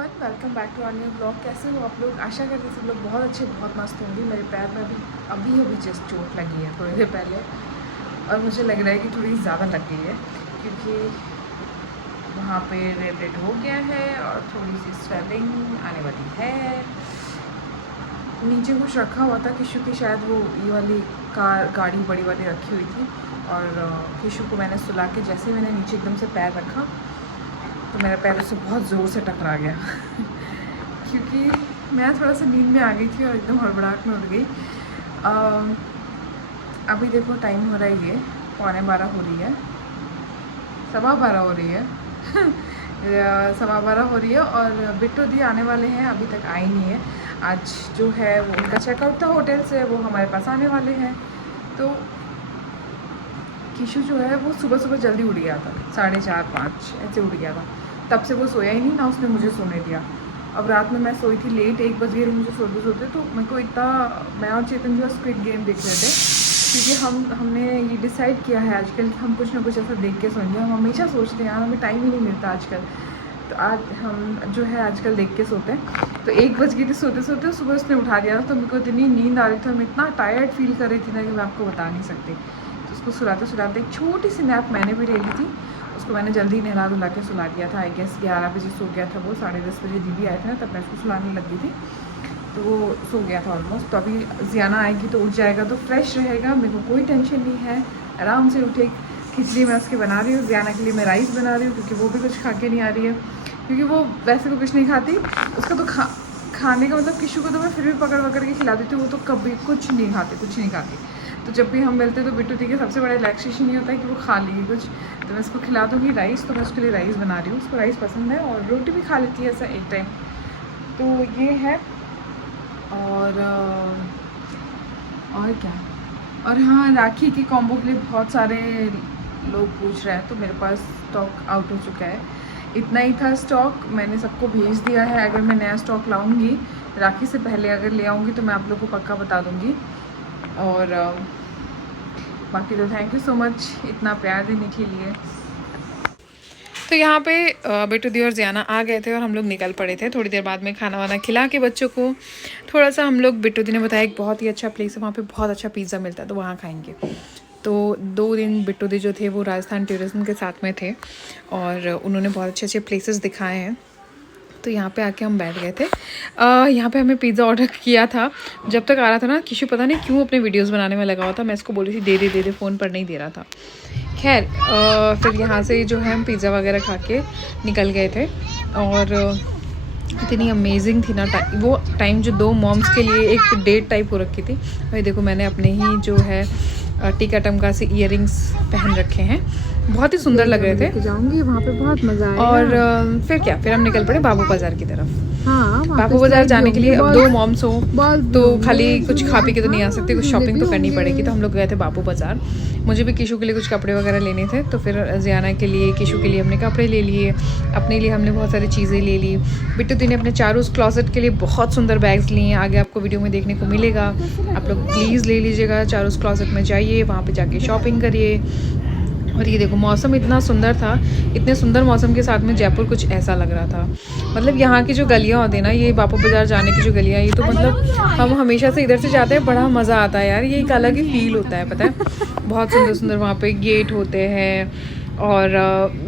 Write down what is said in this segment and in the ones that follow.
Everyone, welcome back to our new blog. कैसे हो आप लोग? आशा करते हैं सब लोग बहुत अच्छे बहुत मस्त होंगे। मेरे पैर में अभी जस्ट चोट लगी है थोड़ी देर पहले, और मुझे लग रहा है कि थोड़ी ज़्यादा लग गई है क्योंकि वहाँ पे रेड हो गया है और थोड़ी सी स्वेलिंग आने वाली है। नीचे कुछ रखा हुआ था किशु की, शायद वो ये वाली गाड़ी बड़ी वाली रखी हुई थी, और किशु को मैंने सुला के जैसे ही मैंने नीचे एकदम से पैर रखा तो मेरा पैर उससे बहुत ज़ोर से टकरा गया क्योंकि मैं थोड़ा सा नींद में आ गई थी और एकदम हड़बड़ाहट में उठ गई। अभी देखो टाइम हो रहा है, ये 11:15 हो रही है, 12:15 हो रही है 12:15 हो रही है, और बिट्टू दी आने वाले हैं, अभी तक आए नहीं है। आज जो है वो उनका चेकआउट था होटल से, वो हमारे पास आने वाले हैं। तो किशु जो है वो सुबह सुबह जल्दी उठ गया था, 4:30-5 ऐसे उठ गया था। तब से वो सोया ही नहीं, ना उसने मुझे सोने दिया। अब रात में मैं सोई थी लेट, 1 बज गए मुझे सोते तो मेरे को इतना, मैं और चेतन जो है स्क्विड गेम देख रहे थे क्योंकि हमने ये डिसाइड किया है आजकल कि हम कुछ ना कुछ ऐसा देख के सोएंगे। हम हमेशा सोचते हैं यार हमें टाइम ही नहीं मिलता आजकल, तो आज हम जो है आजकल देख के सोते हैं। तो 1 बज गई थी सोते सोते, सुबह उसने उठा दिया था, तो मेरे को इतनी नींद आ रही थी, मैं इतना टायर्ड फील कर रही थी ना कि मैं आपको बता नहीं सकती। तो उसको सुलाते सुलाते एक छोटी सी नैप मैंने भी ले ली थी। उसको मैंने जल्दी नहला धुला के सुला दिया था। आई गेस 11 बजे सो गया था वो, 10:30 बजे दीदी आए थे ना, तब मैं उसको सुलाने लगी थी, तो वो सो गया था ऑलमोस्ट। तो अभी जियाना आएगी तो उठ जाएगा तो फ्रेश रहेगा, मेरे को कोई टेंशन नहीं है, आराम से उठे। खिचड़ी मैं उसकी बना रही हूँ, जियाना के लिए मैं राइस बना रही हूँ क्योंकि वो भी कुछ खा के नहीं आ रही है, क्योंकि वो वैसे तो कुछ नहीं खाती। उसका तो खाने का मतलब, किशु को तो मैं फिर भी पकड़ पकड़ के खिला देती हूँ, वो तो कभी कुछ नहीं खाती। तो जब भी हम मिलते तो बिट्टू दी के सबसे बड़ा रिलैक्सेशन ये होता है कि वो खा लेगी कुछ, तो मैं उसको खिला दूँगी राइस। तो मैं उसके लिए राइस बना रही हूँ, उसको राइस पसंद है और रोटी भी खा लेती है ऐसा एक टाइम। तो ये है, और क्या, और हाँ, राखी की कॉम्बो के लिए बहुत सारे लोग पूछ रहे हैं, तो मेरे पास स्टॉक आउट हो चुका है। इतना ही था स्टॉक, मैंने सबको भेज दिया है। अगर मैं नया स्टॉक लाऊंगी राखी से पहले, अगर ले आऊँगी तो मैं आप लोगों को पक्का बता दूँगी। और बाकी तो थैंक यू सो मच इतना प्यार देने के लिए। तो यहाँ पे बिट्टू दी और जियाना आ गए थे और हम लोग निकल पड़े थे थोड़ी देर बाद में खाना वाना खिला के बच्चों को। थोड़ा सा हम लोग, बिट्टू दी ने बताया एक बहुत ही अच्छा प्लेस है वहाँ पे, बहुत अच्छा पिज़्ज़ा मिलता है, तो वहाँ खाएंगे। तो 2 दिन बिट्टू दी जो थे वो राजस्थान टूरिज्म के साथ में थे और उन्होंने बहुत अच्छे अच्छे प्लेसेस दिखाए हैं। तो यहाँ पे आके हम बैठ गए थे। यहाँ पे हमें पिज़्ज़ा ऑर्डर किया था। जब तक आ रहा था ना, किशु पता नहीं क्यों अपने वीडियोस बनाने में लगा हुआ था। मैं इसको बोली थी दे दे, फ़ोन पर नहीं दे रहा था। खैर फिर यहाँ से जो है हम पिज़्ज़ा वगैरह खा के निकल गए थे, और इतनी अमेजिंग थी ना वो टाइम, जो 2 मॉम्स के लिए एक डेट टाइप हो रखी थी। भाई देखो, मैंने अपने ही जो है टीका टमका से ईयरिंग्स पहन रखे हैं, बहुत ही सुंदर लग रहे थे। जाऊंगी वहाँ पे, बहुत मजा आएगा। और फिर हम निकल पड़े बाबू बाजार की तरफ। हाँ, बाबू बाजार जाने के लिए अब 2 मॉम्स हो तो खाली कुछ खा पी के तो नहीं आ सकती, कुछ शॉपिंग तो करनी पड़ेगी। तो हम लोग गए थे बाबू बाजार। मुझे भी किशु के लिए कुछ कपड़े वगैरह लेने थे, तो फिर जियाना के लिए, किशु के लिए हमने कपड़े ले लिए, अपने लिए हमने बहुत सारी चीज़ें ले ली। बिट्टू दी ने अपने चारों क्लॉसेट के लिए बहुत सुंदर बैग्स लिए हैं, आगे आपको वीडियो में देखने को मिलेगा। आप लोग प्लीज़ ले लीजिएगा, चारों क्लॉसेट में जाइए, वहाँ पर जाके शॉपिंग करिए। और ये देखो, मौसम इतना सुंदर था, इतने सुंदर मौसम के साथ में जयपुर कुछ ऐसा लग रहा था। मतलब यहाँ की जो गलियाँ होती हैं ना, ये बापू बाज़ार जाने की जो गलियाँ, ये तो मतलब हम हमेशा से इधर से जाते हैं, बड़ा मज़ा आता है यार, ये एक अलग ही फील होता है, पता है। बहुत सुंदर सुंदर वहाँ पे गेट होते हैं और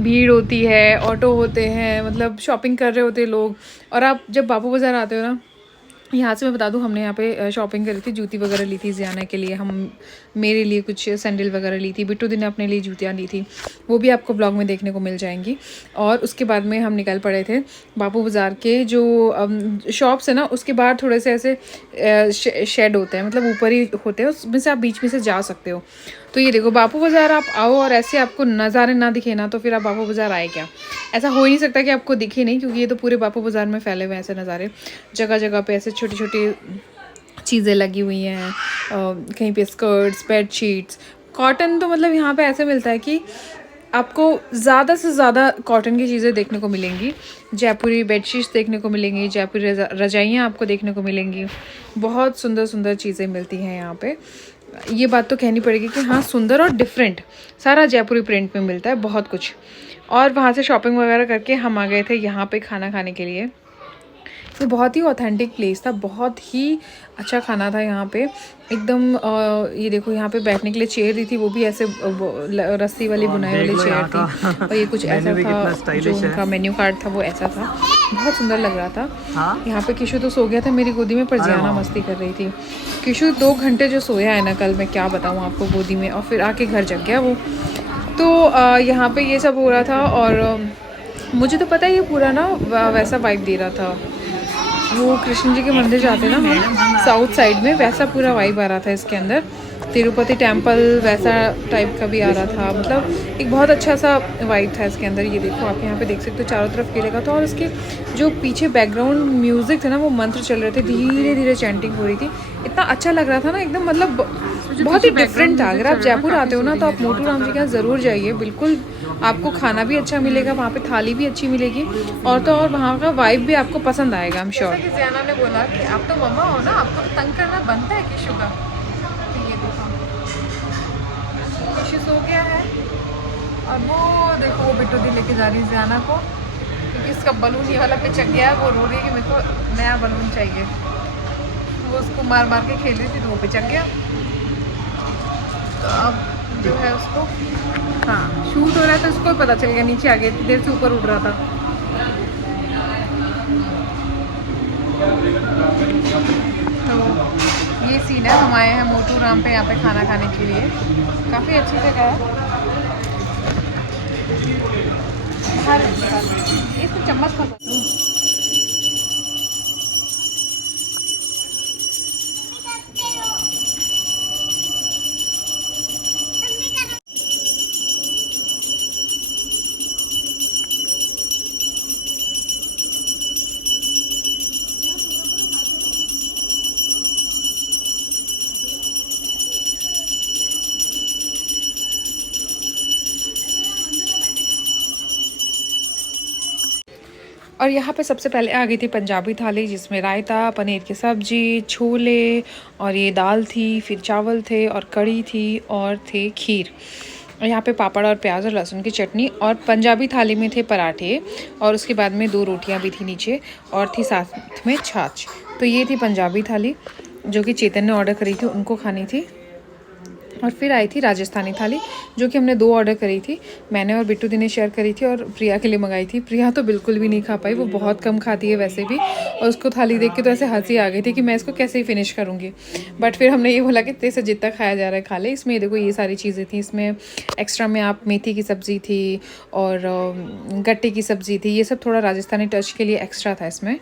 भीड़ होती है, ऑटो होते हैं, मतलब शॉपिंग कर रहे होते हैं लोग। और आप जब बापू बाज़ार आते हो ना, यहाँ से मैं बता दूँ, हमने यहाँ पे शॉपिंग करी थी, जूती वगैरह ली थी जियाना के लिए, हम मेरे लिए कुछ सैंडल वगैरह ली थी, बिट्टू दी ने अपने लिए जूतियाँ ली थी, वो भी आपको ब्लॉग में देखने को मिल जाएंगी। और उसके बाद में हम निकल पड़े थे बापू बाज़ार के जो शॉप्स है ना, उसके बाहर थोड़े से ऐसे शेड होते हैं, मतलब ऊपर ही होते हैं, उसमें से आप बीच में से जा सकते हो। तो ये देखो, बापू बाज़ार आप आओ और ऐसे आपको नज़ारे ना दिखे ना, तो फिर आप बापू बाज़ार आए क्या? ऐसा हो ही नहीं सकता कि आपको दिखे नहीं, क्योंकि ये तो पूरे बापू बाज़ार में फैले हुए हैं ऐसे नज़ारे। जगह जगह पे ऐसे छोटी छोटी चीज़ें लगी हुई हैं, कहीं पे स्कर्ट्स, बेडशीट्स, कॉटन। तो मतलब यहाँ पे ऐसे मिलता है कि आपको ज़्यादा से ज़्यादा कॉटन की चीज़ें देखने को मिलेंगी, जयपुरी बेडशीट्स देखने को मिलेंगी, जयपुरी रजाइयाँ आपको देखने को मिलेंगी, बहुत सुंदर सुंदर चीज़ें मिलती हैं यहाँ पे। ये बात तो कहनी पड़ेगी कि हाँ, सुंदर और डिफरेंट सारा जयपुरी प्रिंट में मिलता है बहुत कुछ। और वहाँ से शॉपिंग वगैरह करके हम आ गए थे यहाँ पे खाना खाने के लिए। ये बहुत ही ऑथेंटिक प्लेस था, बहुत ही अच्छा खाना था यहाँ पे एकदम। ये देखो यहाँ पे बैठने के लिए चेयर दी थी, वो भी ऐसे रस्सी वाली बुनाई वाली चेयर थी। और ये कुछ ऐसा था, जो उनका मेन्यू कार्ड था वो ऐसा था, बहुत सुंदर लग रहा था। यहाँ पे किशु तो सो गया था मेरी गोदी में, पर जियाना मस्ती कर रही थी। किशु 2 घंटे जो सोया है ना कल, मैं क्या बताऊँ आपको, गोदी में, और फिर आके घर जग गया वो। तो यहाँ पे ये सब हो रहा था। और मुझे तो पता है ये पूरा ना वैसा वाइब दे रहा था, वो कृष्ण जी के मंदिर जाते हैं ना हम साउथ साइड में, वैसा पूरा वाइब आ रहा था इसके अंदर। तिरुपति टेम्पल वैसा टाइप का भी आ रहा था, मतलब एक बहुत अच्छा सा वाइब था इसके अंदर। ये देखो आप यहाँ पे देख सकते हो, चारों तरफ केले का था, और इसके जो पीछे बैकग्राउंड म्यूज़िक थे ना, वो मंत्र चल रहे थे, धीरे धीरे चैंटिंग हो रही थी, इतना अच्छा लग रहा था ना एकदम, मतलब बहुत ही डिफरेंट था। अगर आप जयपुर आते हो ना तो आप मोटू राम जी के यहाँ ज़रूर जाइए, बिल्कुल आपको खाना भी अच्छा मिलेगा, वहाँ पे थाली भी अच्छी मिलेगी, और तो और वहाँ का वाइब भी आपको पसंद आएगा, आई एम श्योर। जैसा कि ज़ियाना ने बोला कि आप तो मम्मा हो ना, आपको तो तंग करना बनता है किशु का। तो ये देखो किशु सो गया है, और वो देखो वो बिट्टू दी लेके जा रही है ज़ियाना को, क्योंकि इसका बलून ये वाला पे चक गया है, वो रो रही है कि मेरे को नया बलून चाहिए। वो उसको मार मार के खेल रही थी तो वो पे चक गया। तो अब जो है उसको, हाँ शूट हो रहा है तो उसको पता चल गया, नीचे आ गया, इतनी देर से ऊपर उड़ रहा था। तो ये सीन है, हम आए हैं मोटू राम पे यहाँ पे खाना खाने के लिए, काफ़ी अच्छी जगह है। इसको चम्मच खा सकते हो। और यहाँ पे सबसे पहले आ गई थी पंजाबी थाली, जिसमें रायता, पनीर की सब्जी, छोले, और ये दाल थी, फिर चावल थे, और कढ़ी थी, और थे खीर। और यहाँ पे पापड़ और प्याज और लहसुन की चटनी, और पंजाबी थाली में थे पराठे, और उसके बाद में 2 रोटियाँ भी थी नीचे, और थी साथ में छाछ। तो ये थी पंजाबी थाली, जो कि चेतन ने ऑर्डर करी थी, उनको खानी थी। और फिर आई थी राजस्थानी थाली, जो कि हमने 2 ऑर्डर करी थी, मैंने और बिट्टू दी ने शेयर करी थी, और प्रिया के लिए मंगाई थी। प्रिया तो बिल्कुल भी नहीं खा पाई, वो बहुत कम खाती है वैसे भी, और उसको थाली देख के तो ऐसे हंसी आ गई थी कि मैं इसको कैसे ही फिनिश करूँगी। बट फिर हमने ये बोला कि तेरे से जितना खाया जा रहा है खा ले। इसमें देखो ये सारी चीज़ें थी, इसमें एक्स्ट्रा में आप मेथी की सब्ज़ी थी, और गट्टे की सब्ज़ी थी, ये सब थोड़ा राजस्थानी टच के लिए एक्स्ट्रा था इसमें।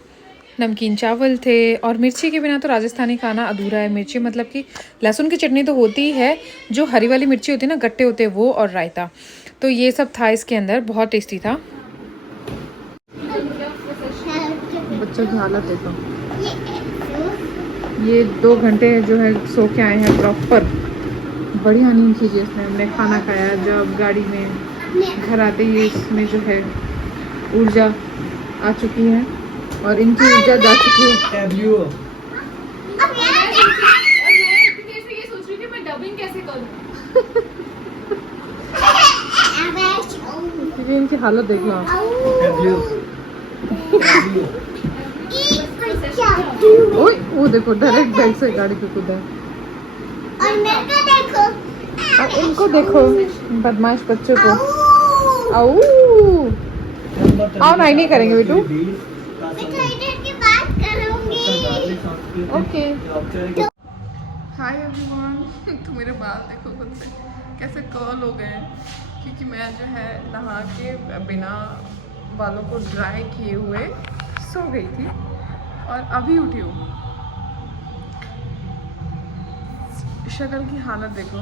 नमकीन चावल थे, और मिर्ची के बिना तो राजस्थानी खाना अधूरा है। मिर्ची मतलब कि लहसुन की चटनी तो होती ही है, जो हरी वाली मिर्ची होती है ना, गट्टे होते हैं वो, और रायता। तो ये सब था इसके अंदर, बहुत टेस्टी था। बच्चों की हालत देखो, ये 2 घंटे जो है सो के आए हैं प्रॉपर, बढ़िया नींद कीजिए। इसमें हमने खाना खाया, जब गाड़ी में घर आते ही इसमें जो है ऊर्जा आ चुकी है, और इनकी ऊर्जा जा चुकी है। ये सोच रही थी मैं डबिंग कैसे करूं। इनकी हालत देख लो। ओए वो देखो डायरेक्ट बैग से गाड़ी पे कूदा है। और मेरे को देखो, और इनको देखो, बदमाश बच्चों को। आओ नहीं करेंगे बेटू, ओके। हाय एवरीवन, तो मेरे बाल देखो खुद से कैसे कर्ल हो गए हैं, क्योंकि मैं जो है नहा के बिना बालों को ड्राई किए हुए सो गई थी, और अभी उठी हूँ। शक्ल की हालत देखो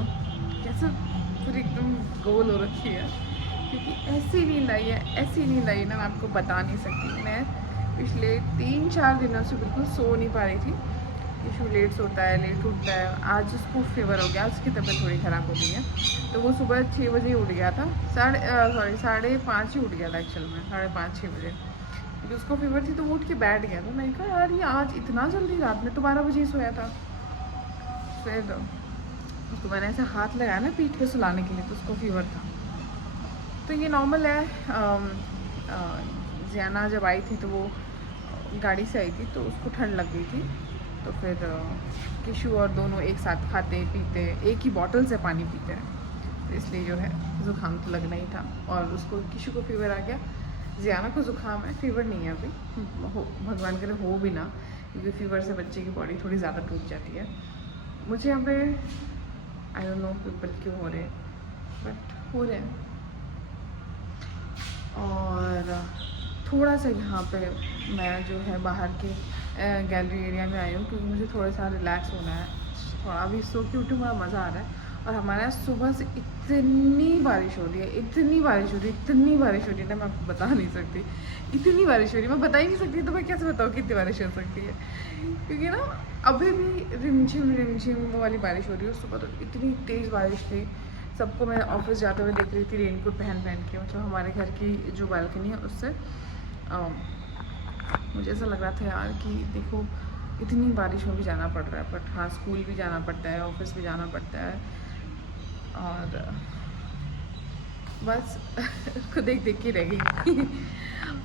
कैसे पूरी एकदम गोल हो रखी है, क्योंकि ऐसी नींद आई है, ऐसी नींद आई है ना, मैं आपको बता नहीं सकती। मैं पिछले 3-4 दिनों से बिल्कुल सो नहीं पा रही थी। किशु लेट सोता है, लेट उठता है। आज उसको फीवर हो गया, उसकी तबीयत थोड़ी ख़राब हो गई है, तो वो सुबह 6 बजे उठ गया था, 5:30 ही उठ गया था एक्चुअल में, 5:30-6 बजे, क्योंकि उसको फीवर थी, तो वो उठ के बैठ गया था। मैंने कहा यार ये आज इतना जल्दी, रात में तो 12 बजे ही सोया था। फिर उसको मैंने ऐसे हाथ लगाया ना पीठ पे सुलाने के लिए, तो उसको फीवर था। तो ये नॉर्मल है। ज़ियाना जब आई थी तो वो गाड़ी से आई थी तो उसको ठंड लग गई थी, तो फिर किशु और दोनों एक साथ खाते पीते एक ही बॉटल से पानी पीते हैं, तो इसलिए जो है ज़ुकाम तो लगना ही था। और उसको किशु को फीवर आ गया, ज़ियाना को ज़ुकाम है, फीवर नहीं है अभी, भगवान करे हो भी ना, क्योंकि फीवर से बच्चे की बॉडी थोड़ी ज़्यादा टूट जाती है। मुझे यहाँ पे आई डोंट नो पिंपल क्यों हो रहे हैं, बट हो रहे हैं। और थोड़ा सा यहाँ पे मैं जो है बाहर के गैलरी एरिया में आई हूँ, क्योंकि मुझे थोड़ा सा रिलैक्स होना है। थोड़ा अभी सो के उठी, बड़ा मज़ा आ रहा है। और हमारे यहाँ सुबह से इतनी बारिश हो रही है, इतनी बारिश हो रही है, इतनी बारिश हो रही है ना, मैं आपको बता नहीं सकती। इतनी बारिश हो रही है, मैं बता ही नहीं सकती, तो मैं कैसे बताऊँ कितनी बारिश हो सकती है, क्योंकि ना अभी भी रिमझिम वो वाली बारिश हो रही है। सुबह तो इतनी तेज़ बारिश थी, सबको मैं ऑफिस जाते हुए देख रही थी रेनकोट पहन के, मतलब हमारे घर की जो बालकनी है उससे मुझे ऐसा लग रहा था यार कि देखो इतनी बारिश में भी जाना पड़ रहा है, बट हाँ स्कूल भी जाना पड़ता है, ऑफिस भी जाना पड़ता है, और बस उसको देख के रह गई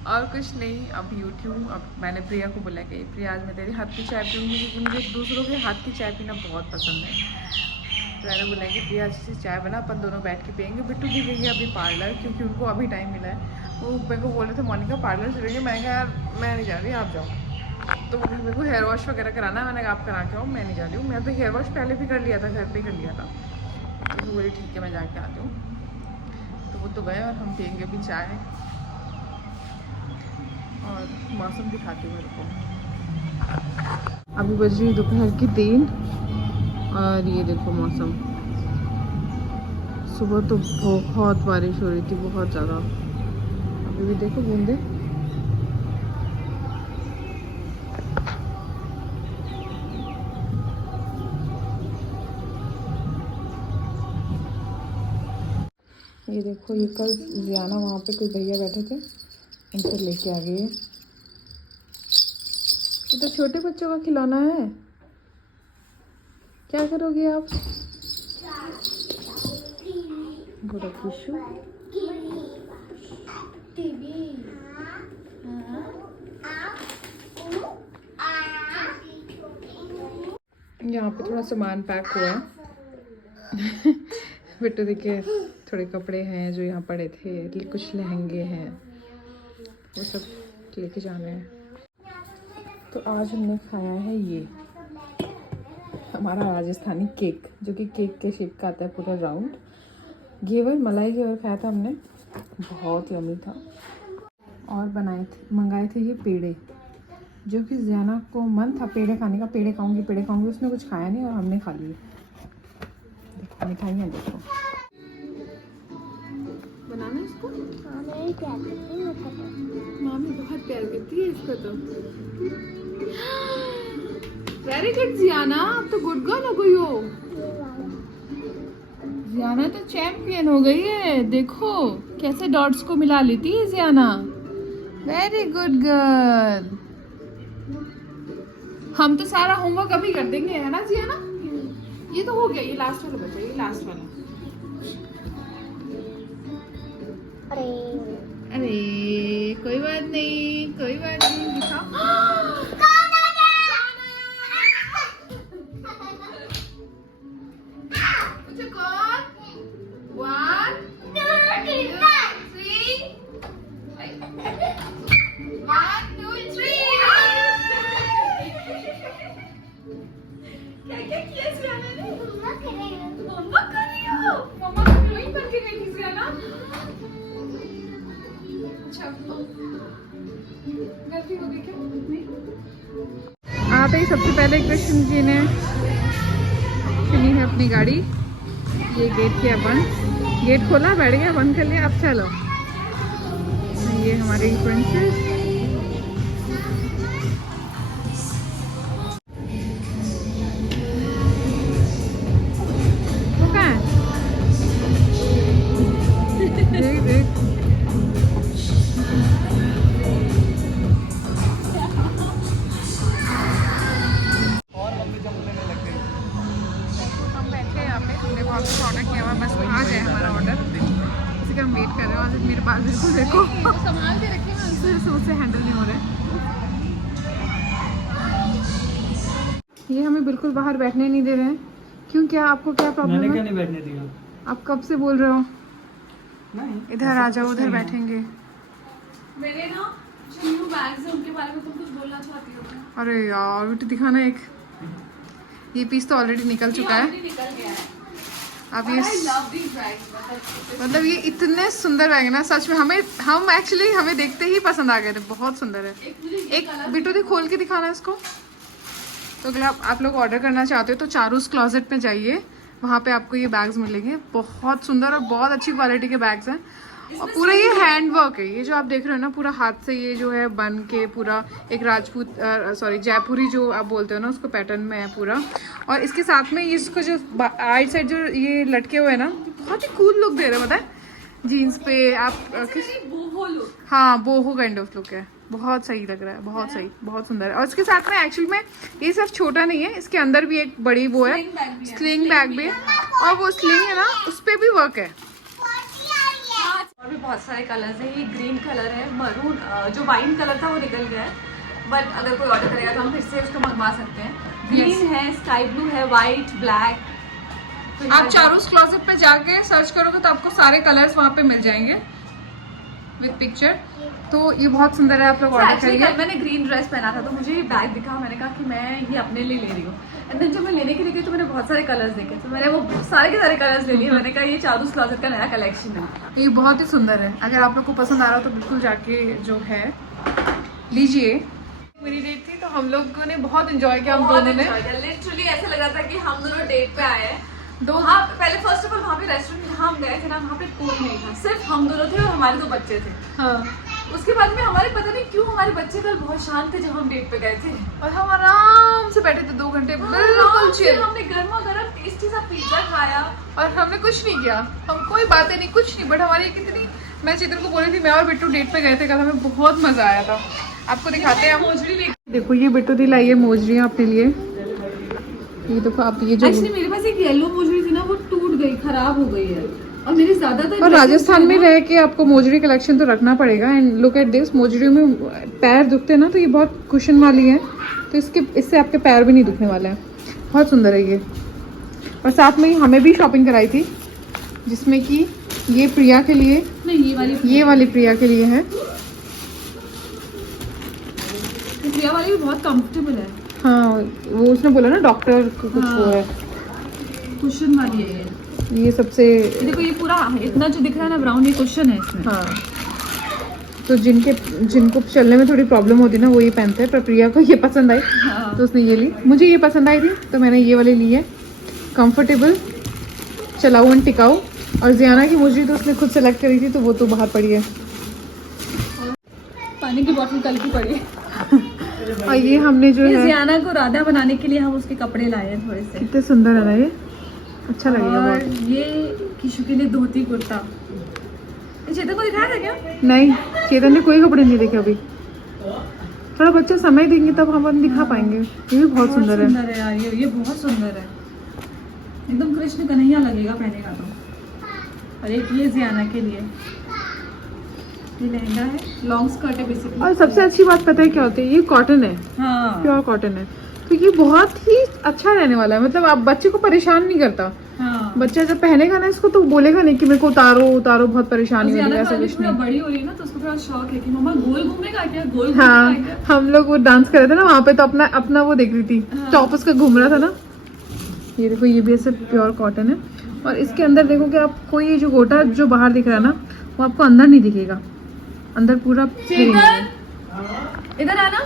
और कुछ नहीं। अब उठी हूँ, अब मैंने प्रिया को बोला कि प्रिया आज मैं तेरे हाथ की चाय पीऊँगी, क्योंकि मुझे दूसरों के हाथ की चाय पीना बहुत पसंद है। तो मैंने बोला कि प्रिया अच्छी सी चाय बना, अपन दोनों बैठ के पियेंगे। बिट्टू भी गई है अभी पार्लर, क्योंकि उनको अभी टाइम मिला है। वो मेरे को बोल रहे थे मोनिका पार्लर चलेंगे, मैं कहा यार मैं नहीं जा रही, आप जाओ। तो मेरे को हेयर वॉश वगैरह कराना है, मैंने कहा आप करा के आओ, मैं नहीं जा रही हूँ। मैं तो हेयर वॉश पहले भी कर लिया था, घर पर कर लिया था। तो बोली ठीक है मैं जाके आती हूँ। तो वो तो गए और हम पियेंगे अभी चाय, और मौसम दिखाती हूँ मेरे को। अभी बज रही दोपहर की 3 और ये देखो मौसम। सुबह तो बहुत बारिश हो रही थी, बहुत ज़्यादा। अभी भी देखो बूंदे। ये देखो, ये कल ज़ियाना वहाँ पे कोई भैया बैठे थे, उनसे लेके आ गई है। ये तो छोटे बच्चों का खिलौना है, क्या करोगे आप? गुड किशु। यहाँ पे थोड़ा सामान पैक हुआ है बेटो देखिए, थोड़े कपड़े हैं जो यहाँ पड़े थे, कुछ लहंगे हैं, वो सब लेके जाने हैं। तो आज हमने खाया है ये हमारा राजस्थानी केक, जो कि केक के शेप का आता है पूरा राउंड। घेवर, मलाई घेवर खाया था हमने, बहुत यम्मी था। और मंगाए थे ये पेड़े, जो कि ज़ियाना को मन था पेड़े खाने का, पेड़े खाऊंगी। उसने कुछ खाया नहीं और हमने खा लिए। देखो मिठाइयाँ देखो, बनाना इसको। मामी बहुत प्यार करती है इसको तो। वेरी गुड ज़ियाना, अब तो गुड गर्ल हो गई हो। ज़ियाना तो चैंपियन हो गई है, देखो कैसे डॉट्स को मिला लेती है ज़ियाना। Very good girl. हम तो सारा होमवर्क अभी कर देंगे, है ना ज़ियाना? ये तो हो गया, ये लास्ट वाला बचा, ये लास्ट वाला। अरे कोई बात नहीं, कोई बात नहीं, दिखाओ। आते ही सबसे पहले कृष्ण जी ने चुनी है अपनी गाड़ी। ये गेट किया बंद, गेट खोला, बैठ गया, बंद कर लिया, अब चलो। ये हमारी प्रिंसेस। वो कहाँ है? देख देख, ऑर्डर किया हुआ, बस आ जाए हमारा ऑर्डर, इसी का हम वेट कर रहे हैं। और मेरे पास बिल्कुल देखो संभाल के रखे, मैं उनसे ये हमें बिल्कुल बाहर बैठने नहीं दे रहे हैं। क्यों, क्या आपको क्या प्रॉब्लम है? मैंने क्या नहीं बैठने दिया? आप कब से बोल रहे हो? नहीं, इधर आ जाओ, उधर बैठेंगे। मेरे ना जो न्यू बैग्स हैं उनके बारे में तुम कुछ बोलना चाहती हो? अरे यार बेटी दिखाना एक। ये पीस तो ऑलरेडी निकल चुका है। निकल गया है। अब ये I love these bags, मतलब ये इतने सुंदर बैग है ना, सच में हम एक्चुअली हमें देखते ही पसंद आ गए थे। बहुत सुंदर है। एक बिट्टू दी खोल के दिखाना इसको। तो अगर आप लोग ऑर्डर करना चाहते हो तो चारूस क्लोजेट में जाइए, वहाँ पे आपको ये बैग्स मिलेंगे। बहुत सुंदर और बहुत अच्छी क्वालिटी के बैग्स हैं। और पूरा ये हैंड वर्क है। ये जो आप देख रहे हो ना, पूरा हाथ से ये जो है बन के पूरा एक राजपूत जयपुरी जो आप बोलते हो ना, उसको पैटर्न में है पूरा। और इसके साथ में ये इसको जो आइट साइड जो ये लटके हुए हैं ना, बहुत ही कूल लुक दे रहे हैं। पता है जीन्स पे आप बोहो लुक। हाँ, बोहो काइंड ऑफ लुक है। बहुत सही लग रहा है, बहुत सही, बहुत सुंदर है। और इसके साथ में एक्चुअल में ये सिर्फ छोटा नहीं है, इसके अंदर भी एक बड़ी वो है, स्लिंग बैग भी है। और वो स्लिंग है ना, उस पर भी वर्क है। और भी बहुत सारे कलर्स हैं। ये ग्रीन कलर है, मरून जो वाइन कलर था वो निकल गया है, बट अगर कोई ऑर्डर करेगा तो हम फिर से उसको मंगवा सकते हैं। ग्रीन है, स्काई ब्लू है, वाइट, ब्लैक। आप चारूस क्लोजेट पे जाके सर्च करोगे तो आपको सारे कलर्स वहाँ पे मिल जाएंगे विद पिक्चर। तो ये बहुत सुंदर है, आप लोग ऑर्डर करिए। मैंने ग्रीन ड्रेस पहना था तो मुझे ये बैग दिखा, मैंने कहा कि मैं ये अपने लिए ले रही हूँ। एंड देन जब मैं लेने के लिए गई तो मैंने बहुत सारे कलर्स देखे, तो मैंने वो सारे के सारे कलर्स ले लिए। मैंने कहा ये चारूस क्लोजेट का नया कलेक्शन है। ये बहुत ही सुंदर है। अगर आप लोग को पसंद आ रहा हो तो बिल्कुल जाके जो है लीजिए। मेरी डेट थी तो हम लोगों ने बहुत एंजॉय किया। हम दोनों ने लिटरली ऐसा लग रहा था कि हम दोनों डेट पे आए हैं। दो हाँ, पहले फर्स्ट ऑफ ऑल वहाँ पे रेस्टोरेंट जहाँ हम गए थे ना, वहाँ पे कोई नहीं था, सिर्फ हम दोनों थे और हमारे 2 बच्चे थे। हाँ, उसके बाद में हमारे पता नहीं क्यों हमारे बच्चे कल बहुत शांत थे जब हम डेट पे गए थे। और हम आराम से बैठे थे 2 घंटे बिल्कुल चिल। हमने गर्मा गर्म टेस्टी सा पिज्जा खाया और हमने कुछ नहीं किया, हम कोई बातें नहीं, कुछ नहीं। बट हमारी कितनी, मैं चित्र को बोली थी, मैं और बिट्टू डेट पे गए थे कल, हमें बहुत मजा आया था। आपको दिखाते हैं हम। मोजरी ले। देखो ये बिट्टू दी लाई है मोजरियाँ अपने लिए। ये देखो आप, ये जो एक्चुअली मेरे पास एक येलो मोजरी थी ना, वो टूट गई, खराब हो गई है। और मेरे ज्यादातर और राजस्थान में रह के आपको मोजरी कलेक्शन तो रखना पड़ेगा। And look at this, mojari में पैर दुखते हैं ना, तो ये बहुत कुशन वाली है, तो इससे आपके पैर भी नहीं दुखने वाले हैं। बहुत सुंदर है ये। और साथ में हमें भी शॉपिंग कराई थी, जिसमें कि ये प्रिया के लिए, नहीं ये वाली प्रिया के लिए है। प्रिया वाली भी बहुत कंफर्टेबल है। हाँ, वो उसने बोला ना डॉक्टर को कुछ वो है, कुशन वाली है ये सबसे। देखो ये पूरा इतना जो दिख रहा है ना ब्राउन, ये कुशन है इसमें। हाँ, तो जिनको चलने में थोड़ी प्रॉब्लम होती है ना, वो ये पहनते हैं। पर प्रिया को ये पसंद आई तो उसने ये ली। मुझे ये पसंद आई थी तो मैंने ये वाली ली है। कंफर्टेबल, चलाऊ एंड टिकाऊ। और जियाना की मोजरी तो उसने खुद सेलेक्ट करी थी, तो वो तो बाहर पड़ी है। पानी की बोतल कल की पड़ी। और ये हमने जो है, जियाना को राधा बनाने के लिए हम उसके कपड़े लाए हैं थोड़े से। कितने सुंदर है ना, ये अच्छा लगेगा और बहुत। ये किशु के लिए धोती कुर्ता। चेतन को दिखाया था क्या? नहीं, चेतन ने कोई कपड़े नहीं देखे अभी। थोड़ा बच्चा समय देंगे तब हम दिखा पाएंगे। ये भी बहुत सुंदर है। सुंदर है यार, ये बहुत सुंदर है, एकदम कृष्ण कन्हैया लगेगा पहनेगा तो। और एक ये जियाना के लिए ये लहंगा है, लॉन्ग स्कर्ट है बेसिकली। और सबसे अच्छी बात पता है क्या होती है, ये कॉटन है, हाँ प्योर कॉटन है। तो ये बहुत ही अच्छा रहने वाला है। मतलब आप बच्चे को परेशान नहीं करता। हाँ। बच्चा जब पहनेगा ना इसको तो बोलेगा नहीं कि मेरे को उतारो उतारो, बहुत परेशानी हो रही है, ऐसा कुछ नहीं। बड़ी हो रही है ना, तो उसको थोड़ा शौक है कि मम्मा गोल घूमेगा क्या, गोल हाँ, घूमेगा क्या? हम लोग वो डांस कर रहे थे ना वहाँ पे, तो अपना वो देख रही थी, टॉप उसका घूम रहा था ना। ये देखो, ये भी ऐसे प्योर कॉटन है। और इसके अंदर देखो कि आपको ये जो गोटा जो बाहर दिख रहा है ना, वो आपको अंदर नहीं दिखेगा। अंदर पूरा प्लेन है। इधर आना।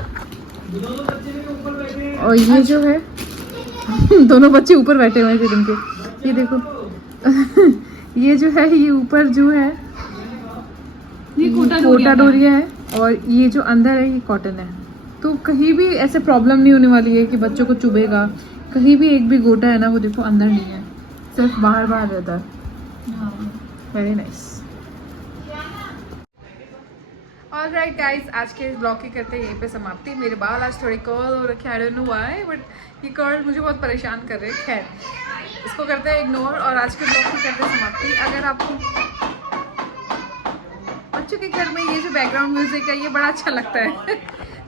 और ये जो है दोनों बच्चे ऊपर बैठे हुए हैं चेतन के। ये देखो ये जो है, ये ऊपर जो है ये कोटा डोरिया है। और ये जो अंदर है ये कॉटन है। तो कहीं भी ऐसे प्रॉब्लम नहीं होने वाली है कि बच्चों को चुभेगा। कहीं भी एक भी गोटा है ना, वो देखो अंदर नहीं है, सिर्फ बाहर बाहर रहता है। Very nice. ऑलराइट गाइस, आज के इस ब्लॉग की करते हैं यहीं पे समाप्ति। मेरे बाल आज थोड़े कर्ल हो रखे, I don't know why, but ये कर्ल मुझे बहुत परेशान कर रहे हैं। खैर, इसको करते हैं इग्नोर और आज के ब्लॉग की करते हैं समाप्ति। अगर आपको बच्चों के घर में ये जो बैकग्राउंड म्यूजिक है ये बड़ा अच्छा लगता है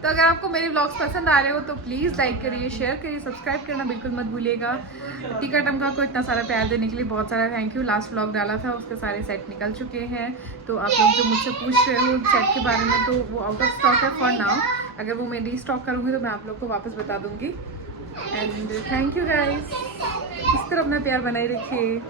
तो अगर आपको मेरे व्लॉग्स पसंद आ रहे हो तो प्लीज़ लाइक करिए, शेयर करिए, सब्सक्राइब करना बिल्कुल मत भूलिएगा। टिका टमका को इतना सारा प्यार देने के लिए बहुत सारा थैंक यू। लास्ट व्लॉग डाला था उसके सारे सेट निकल चुके हैं, तो आप लोग जो मुझसे पूछ रहे हो सेट के बारे में तो वो आउट ऑफ स्टॉक है फॉर नाउ। अगर वो मैं रीस्टॉक करूँगी तो मैं आप लोग को वापस बता दूँगी। एंड थैंक यू गाइस, इस तरह अपना प्यार बनाए रखिए।